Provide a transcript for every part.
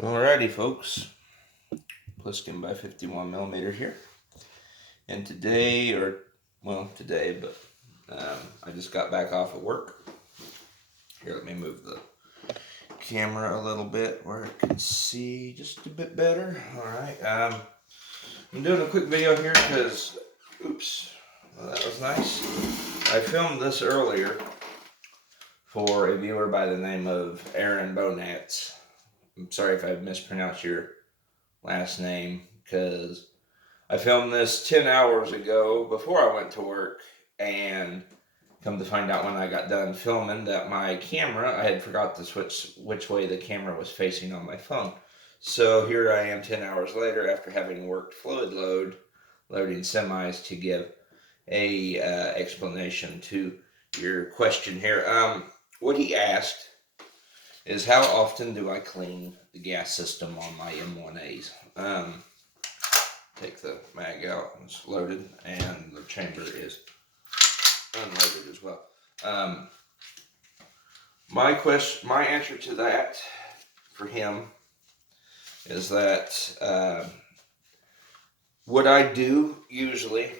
Alrighty, folks. Piston by 51mm here. And today, but I just got back off of work. Here, let me move the camera a little bit where it can see just a bit better. Alright, I'm doing a quick video here because, that was nice. I filmed this earlier for a viewer by the name of Bonatz. I'm sorry if I mispronounced your last name, because I filmed this 10 hours ago before I went to work, and come to find out when I got done filming that my camera, I had forgot to switch which way the camera was facing on my phone. So here I am 10 hours later after having worked loading semis to give a explanation to your question here. What he asked is, how often do I clean the gas system on my M1As? Take the mag out, it's loaded, and the chamber is unloaded as well. My answer to that for him is that what I do usually,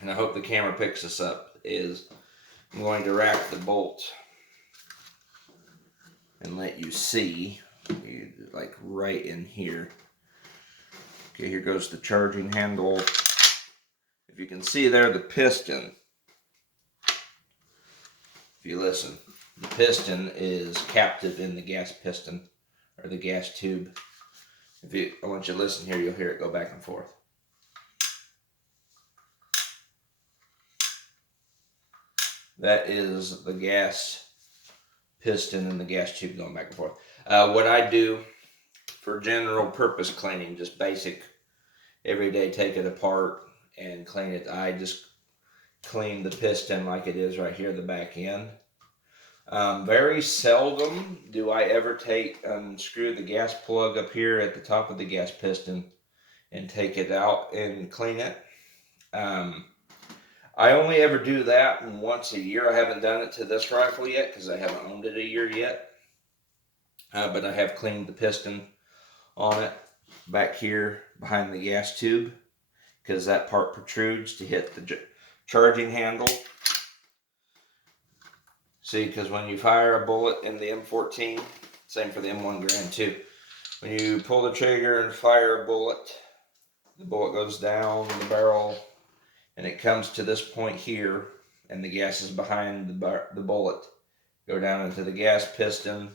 and I hope the camera picks this up, is I'm going to rack the bolt and let you see, like right in here. Okay, here goes the charging handle. If you can see there, the piston, if you listen, the piston is captive in the gas piston, or the gas tube. I want you to listen here, you'll hear it go back and forth. That is the gas piston and the gas tube going back and forth. What I do for general purpose cleaning, just basic, every day, take it apart and clean it. I just clean the piston like it is right here, the back end. Very seldom do I ever unscrew the gas plug up here at the top of the gas piston and take it out and clean it. I only ever do that once a year. I haven't done it to this rifle yet because I haven't owned it a year yet. But I have cleaned the piston on it back here behind the gas tube, because that part protrudes to hit the charging handle. See, because when you fire a bullet in the M14, same for the M1 Grand too, when you pull the trigger and fire a bullet, the bullet goes down the barrel and it comes to this point here, and the gas is behind the bullet. Go down into the gas piston,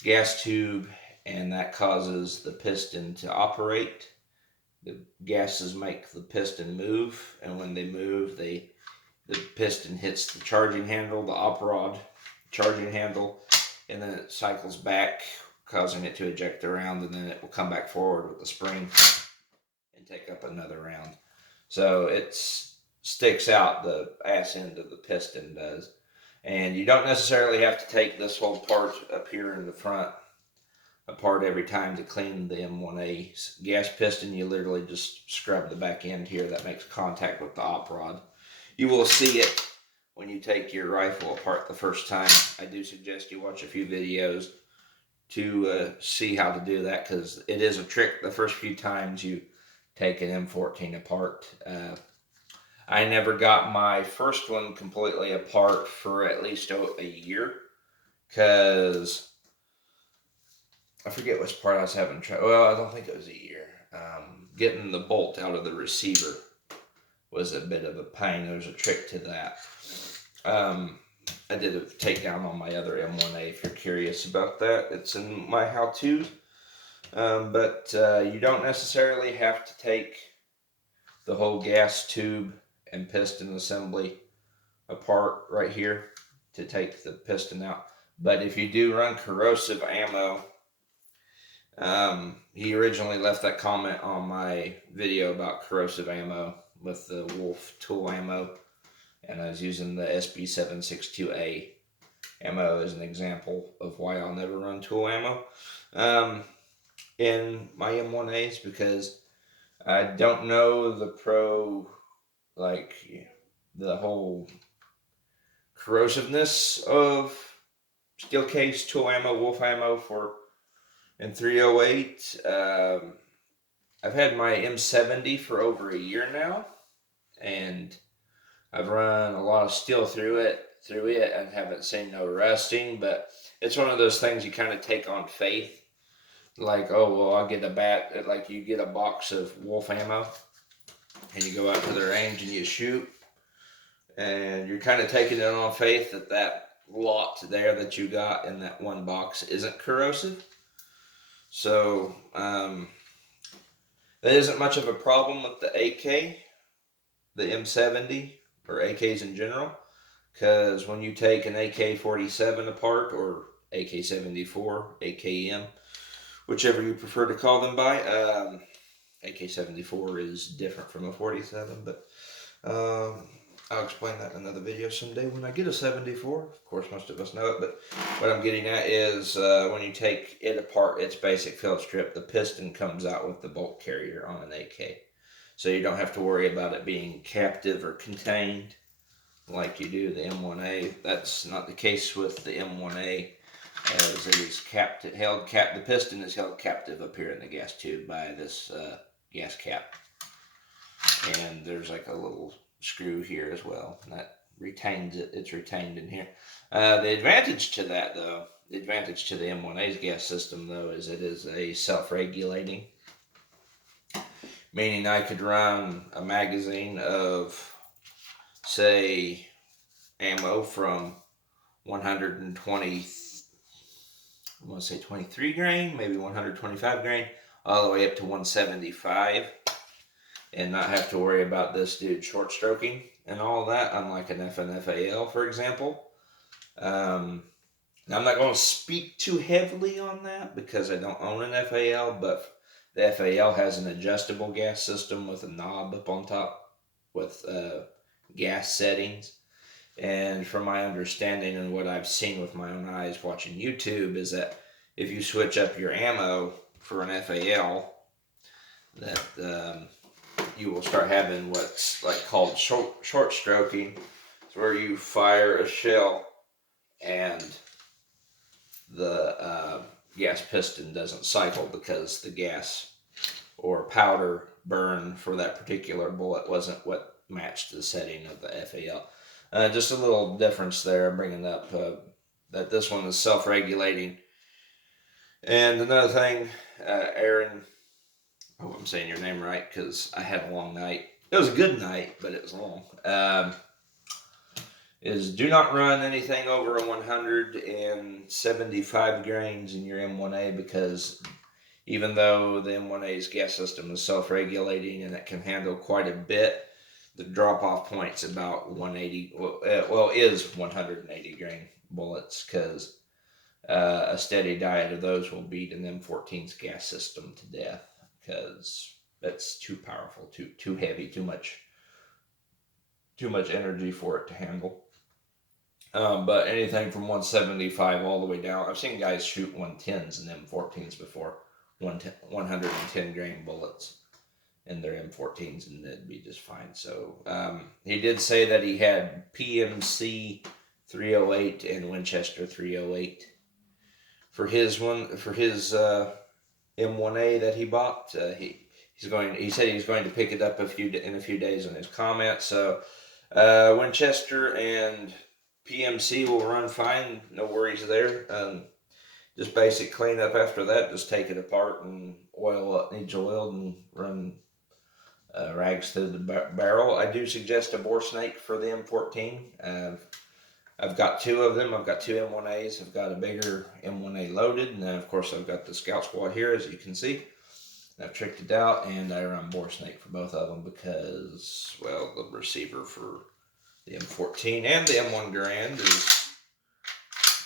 gas tube, and that causes the piston to operate. The gases make the piston move, and when they move, the piston hits the charging handle, the op rod charging handle, and then it cycles back, causing it to eject around, and then it will come back forward with the spring and take up another round. So it sticks out, the ass end of the piston does. And you don't necessarily have to take this whole part up here in the front apart every time to clean the M1A gas piston. You literally just scrub the back end here that makes contact with the op rod. You will see it when you take your rifle apart the first time. I do suggest you watch a few videos to see how to do that, because it is a trick the first few times you take an M14 apart. I never got my first one completely apart for at least a year, because I forget which part I was having trouble. Well, I don't think it was a year. Getting the bolt out of the receiver was a bit of a pain. There's a trick to that. I did a takedown on my other M1A if you're curious about that. It's in my how-tos. But you don't necessarily have to take the whole gas tube and piston assembly apart right here to take the piston out. But if you do run corrosive ammo, he originally left that comment on my video about corrosive ammo with the Wolf tool ammo, and I was using the SB762A ammo as an example of why I'll never run tool ammo in my M1As, because I don't know the whole corrosiveness of steel case tool ammo, Wolf ammo for and 308. I've had my M70 for over a year now, and I've run a lot of steel through it, and haven't seen no rusting. But it's one of those things you kind of take on faith. Like, oh well, I'll get a bat. Like you get a box of wolf ammo, and you go out to the range and you shoot, and you're kind of taking it on faith that that lot there that you got in that one box isn't corrosive. So that isn't much of a problem with the AK, the M70, or AKs in general, because when you take an AK-47 apart, or AK-74, AKM, whichever you prefer to call them by, AK-74 is different from a 47, but I'll explain that in another video someday when I get a 74. Of course, most of us know it, but what I'm getting at is when you take it apart, its basic field strip, the piston comes out with the bolt carrier on an AK. So you don't have to worry about it being captive or contained like you do the M1A. That's not the case with the M1A, as it is the piston is held captive up here in the gas tube by this gas cap. And there's like a little screw here as well, and that retains it. It's retained in here. The advantage to that, though, the advantage to the M1A's gas system, though, is it is a self-regulating, meaning I could run a magazine of, say, ammo from 120, I want to say 23 grain, maybe 125 grain, all the way up to 175. And not have to worry about this dude short stroking and all of that, unlike an FAL, for example. Now, I'm not going to speak too heavily on that because I don't own an FAL, but the FAL has an adjustable gas system with a knob up on top with gas settings. And from my understanding and what I've seen with my own eyes watching YouTube is that if you switch up your ammo for an FAL, that you will start having what's like called short stroking. It's where you fire a shell and the gas piston doesn't cycle because the gas or powder burn for that particular bullet wasn't what matched the setting of the FAL. Just a little difference there. I'm bringing up that this one is self-regulating. And another thing, Aaron, I hope I'm saying your name right because I had a long night. It was a good night, but it was long. Is do not run anything over a 175 grains in your M1A, because even though the M1A's gas system is self-regulating and it can handle quite a bit, the drop-off point's about 180. Well, is 180 grain bullets, because a steady diet of those will beat an M14's gas system to death, because that's too powerful, too heavy, too much energy for it to handle. But anything from 175 all the way down, I've seen guys shoot 110s and M14s before, 110 grain bullets in their M14s, and it'd be just fine. So he did say that he had PMC 308 and Winchester 308 for his M1A that he bought. He said he's going to pick it up in a few days in his comments. So Winchester and PMC will run fine, no worries there. Just basic cleanup after that. Just take it apart and oil up, needs oiled, and run rags through the barrel. I do suggest a bore snake for the M14. I've got two of them. I've got two M1As. I've got a bigger M1A loaded, and then of course I've got the Scout Squad here, as you can see. I've tricked it out, and I run bore snake for both of them because, well, the receiver for the M14 and the M1 Garand is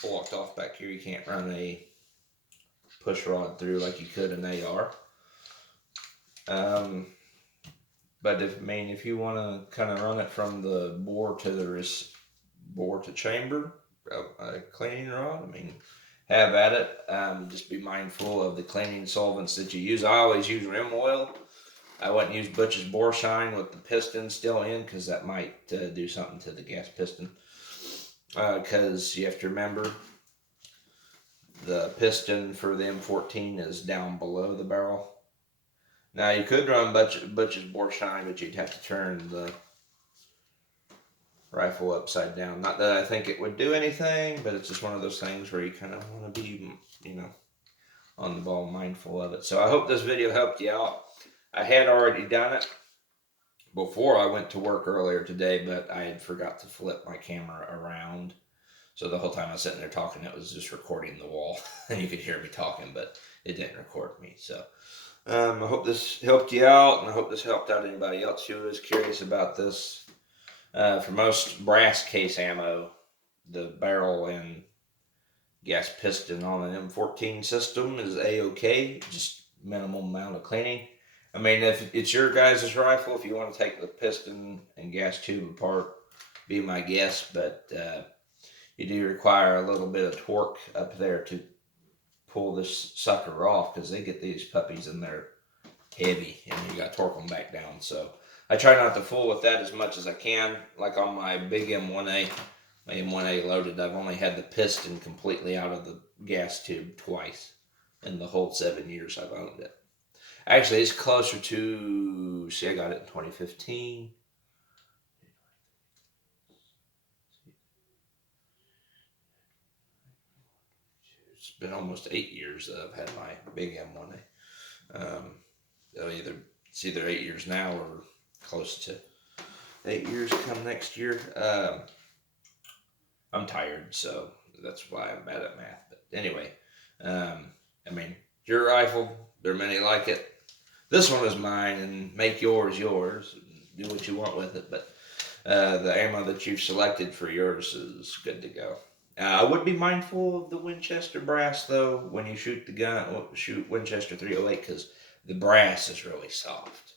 blocked off back here. You can't run a push rod through like you could an AR. But if you want to kind of run it from the bore to bore to chamber, a cleaning rod, have at it. Just be mindful of the cleaning solvents that you use. I always use rim oil. I wouldn't use Butch's bore shine with the piston still in, because that might do something to the gas piston. Because you have to remember, the piston for the M14 is down below the barrel. Now you could run Butch's bore shine, but you'd have to turn the rifle upside down. Not that I think it would do anything, but it's just one of those things where you kind of want to be, you know, on the ball, mindful of it. So I hope this video helped you out. I had already done it before I went to work earlier today, but I had forgot to flip my camera around. So the whole time I was sitting there talking, it was just recording the wall. And you could hear me talking, but it didn't record me. So I hope this helped you out, and I hope this helped out anybody else who was curious about this. For most brass case ammo, the barrel and gas piston on an M14 system is A-OK, just minimal amount of cleaning. I mean, if it's your guys' rifle, if you want to take the piston and gas tube apart, be my guest, but you do require a little bit of torque up there to pull this sucker off, because they get these puppies and they're heavy, and you got to torque them back down. So I try not to fool with that as much as I can. Like on my big M1A, my M1A loaded, I've only had the piston completely out of the gas tube twice in the whole 7 years I've owned it. Actually, it's closer to, see, I got it in 2015. It's been almost 8 years that I've had my big M1A. It's either 8 years now or close to 8 years come next year. I'm tired, so that's why I'm bad at math. But anyway, I mean, your rifle, there are many like it. This one is mine, and make yours yours. Do what you want with it, but the ammo that you've selected for yours is good to go. I would be mindful of the Winchester brass, though, when you shoot the gun, shoot Winchester 308, because the brass is really soft.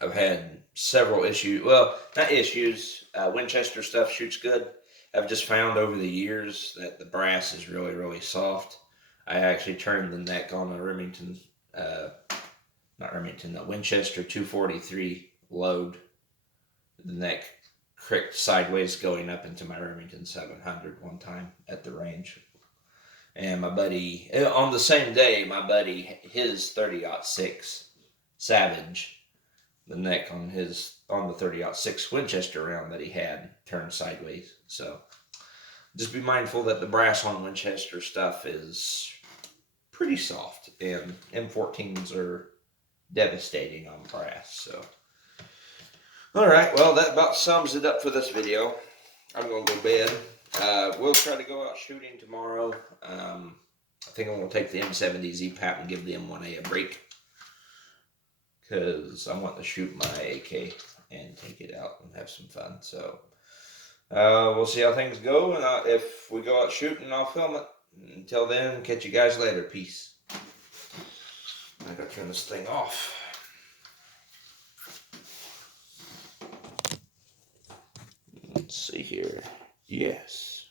I've had several issues. Well, not issues. Winchester stuff shoots good. I've just found over the years that the brass is really, really soft. I actually turned the neck on a Remington, the Winchester 243 load. The neck cricked sideways going up into my Remington 700 one time at the range. And my buddy, on the same day, his 30-06 Savage, the neck on the 30-06 Winchester round that he had turned sideways. So just be mindful that the brass on Winchester stuff is pretty soft, and M14s are devastating on brass. So, all right, well, that about sums it up for this video. I'm going to go to bed. We'll try to go out shooting tomorrow. I think I'm going to take the M70 Z-Pap and give the M1A a break, because I want to shoot my AK and take it out and have some fun. So we'll see how things go, and if we go out shooting, I'll film it. Until then, catch you guys later. Peace. I gotta turn this thing off. Let's see here. Yes.